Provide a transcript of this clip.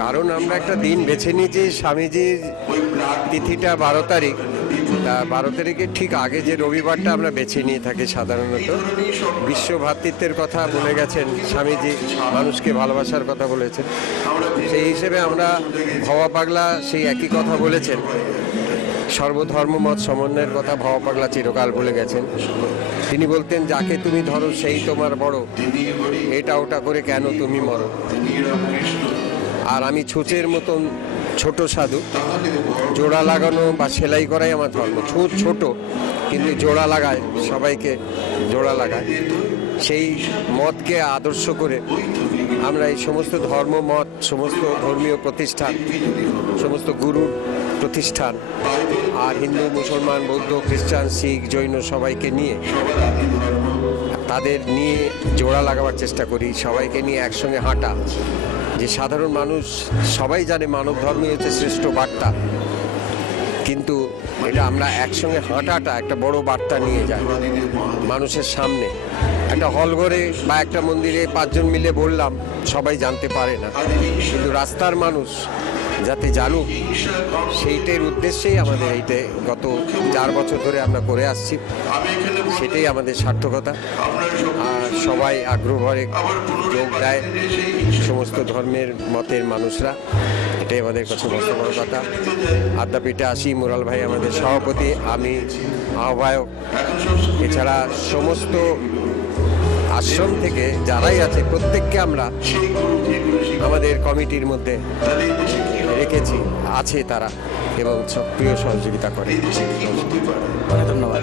কারণ আমরা একটা দিন বেছে নিয়েছি স্বামীজির তিথিটা বারো তারিখ। তা বারো তারিখের ঠিক আগে যে রবিবারটা আমরা বেছে নিয়ে থাকি সাধারণত বিশ্ব ভ্রাতৃত্বের কথা বলে গেছেন স্বামীজি, মানুষকে ভালোবাসার কথা বলেছেন। সেই হিসেবে আমরা ভবা পাগলা সেই একই কথা বলেছেন। সর্বধর্মমত সমন্বয়ের কথা ভবা পাগলা চিরকাল বলে গেছেন। তিনি বলতেন, যাকে তুমি ধরো, সেই তোমার বড়। এটা ওটা করে কেন তুমি মরো? আর আমি ছুঁচের মতন ছোট সাধু। জোড়া লাগানো বা সেলাই করাই আমার ধর্ম। ছুঁচ ছোট, কিন্তু জোড়া লাগায়, সবাইকে জোড়া লাগায়। সেই মতকে আদর্শ করে আমরা এই সমস্ত ধর্ম মত সমস্ত ধর্মীয় প্রতিষ্ঠান, সমস্ত গুরু প্রতিষ্ঠান। আর হিন্দু, মুসলমান, বৌদ্ধ, খ্রিস্টান, শিখ, জৈন সবাইকে নিয়ে তাদের নিয়ে জোড়া লাগাবার চেষ্টা করি। সবাইকে নিয়ে একসঙ্গে হাঁটা। যে সাধারণ মানুষ, সবাই জানে মানব ধর্মই হচ্ছে শ্রেষ্ঠ বার্তা। কিন্তু এটা আমরা একসঙ্গে হাঁটাটা একটা বড় বার্তা নিয়ে যাই মানুষের সামনে। একটা হল ঘরে বা একটা মন্দিরে পাঁচজন মিলে বললাম, সবাই জানতে পারে না। কিন্তু রাস্তার মানুষ যাতে জানুক, সেইটার উদ্দেশ্যেই আমাদের এইটা গত চার বছর ধরে আমরা করে আসছি। সেটাই আমাদের সার্থকতা। আর সবাই আগ্রহ ভরে যোগ দেয় সমস্ত ধর্মের মতের মানুষরা। এটাই আমাদের কাছে মস্ত বড় কথা। আদ্যাপীঠে আসি, মুরাল ভাই আমাদের সভাপতি, আমি আহ্বায়ক। এছাড়া সমস্ত আশ্রম থেকে যারাই আছে, প্রত্যেককে আমরা আমাদের কমিটির মধ্যে রেখেছি আছে তারা এবং সক্রিয় সহযোগিতা করে। ধন্যবাদ।